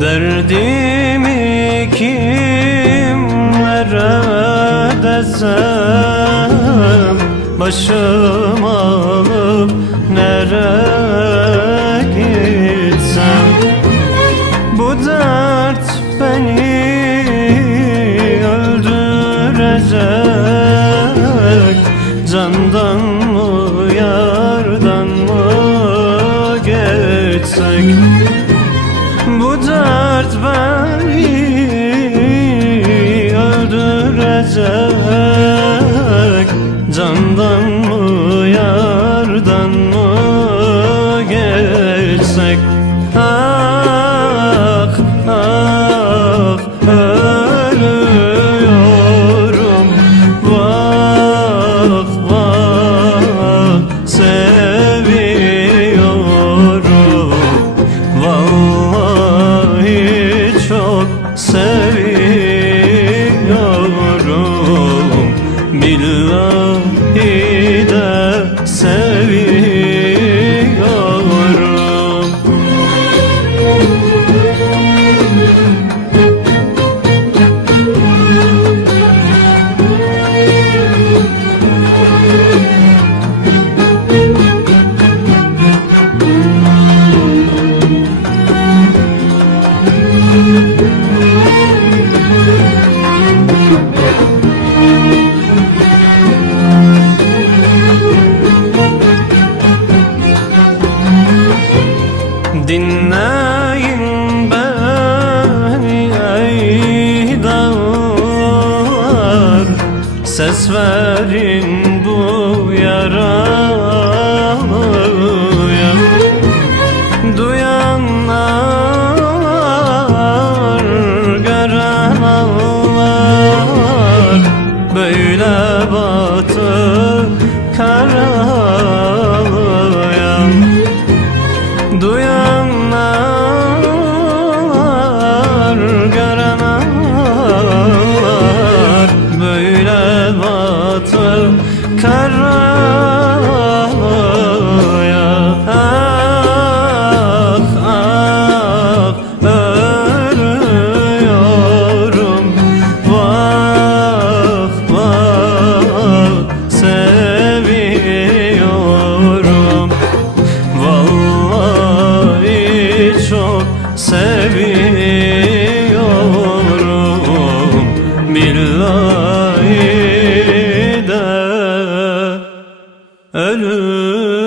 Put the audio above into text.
Derdimi kimlere desem, başım alıp nereye gitsem, bu dert beni öldürecek. Candan mı yardan mı geçsek, bu dert beni öldürecek. Candan mı yardan mı geçsek. Ah ah ölüyorum, vah vah seviyorum, vallahi çok seviyorum, billahi de seviyorum. Dinleyin beni ey dağlar, ses verin bu yaralıya. Duyanlar, gören ağlar, böyle batı karalıya. Duyanlar, gören ağlar, böyle batı karaya. Ah ah ölüyorum, vah vah seviyorum, vallahi çok seviyorum, billahi de ölüyorum.